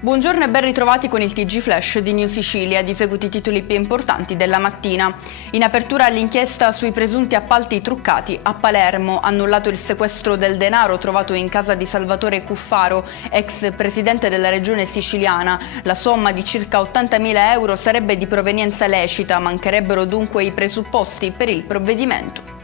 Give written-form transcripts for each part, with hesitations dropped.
Buongiorno e ben ritrovati con il TG Flash di New Sicilia, di seguito i titoli più importanti della mattina. In apertura all'inchiesta sui presunti appalti truccati a Palermo, annullato il sequestro del denaro trovato in casa di Salvatore Cuffaro, ex presidente della regione siciliana. La somma di circa 80.000 euro sarebbe di provenienza lecita, mancherebbero dunque i presupposti per il provvedimento.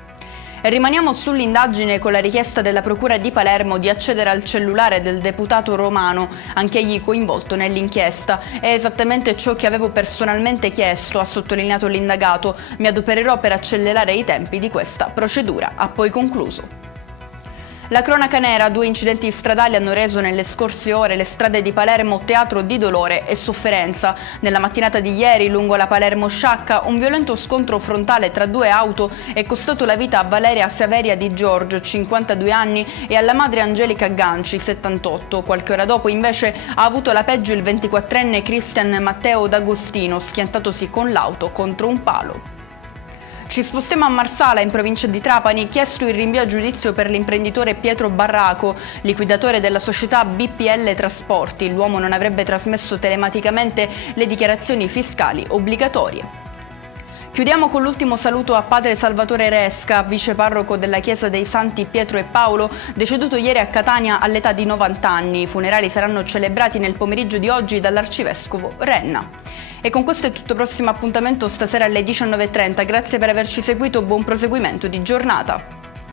E rimaniamo sull'indagine con la richiesta della Procura di Palermo di accedere al cellulare del deputato romano, anch'egli coinvolto nell'inchiesta. È esattamente ciò che avevo personalmente chiesto, ha sottolineato l'indagato. Mi adopererò per accelerare i tempi di questa procedura, ha poi concluso. La cronaca nera, 2 incidenti stradali hanno reso nelle scorse ore le strade di Palermo teatro di dolore e sofferenza. Nella mattinata di ieri, lungo la Palermo-Sciacca, un violento scontro frontale tra 2 auto è costato la vita a Valeria Saveria Di Giorgio, 52 anni, e alla madre Angelica Ganci, 78. Qualche ora dopo, invece, ha avuto la peggio il 24enne Cristian Matteo D'Agostino, schiantatosi con l'auto contro un palo. Ci spostiamo a Marsala, in provincia di Trapani, chiesto il rinvio a giudizio per l'imprenditore Pietro Barraco, liquidatore della società BPL Trasporti. L'uomo non avrebbe trasmesso telematicamente le dichiarazioni fiscali obbligatorie. Chiudiamo con l'ultimo saluto a padre Salvatore Resca, viceparroco della Chiesa dei Santi Pietro e Paolo, deceduto ieri a Catania all'età di 90 anni. I funerali saranno celebrati nel pomeriggio di oggi dall'arcivescovo Renna. E con questo è tutto, prossimo appuntamento stasera alle 19:30. Grazie per averci seguito, buon proseguimento di giornata.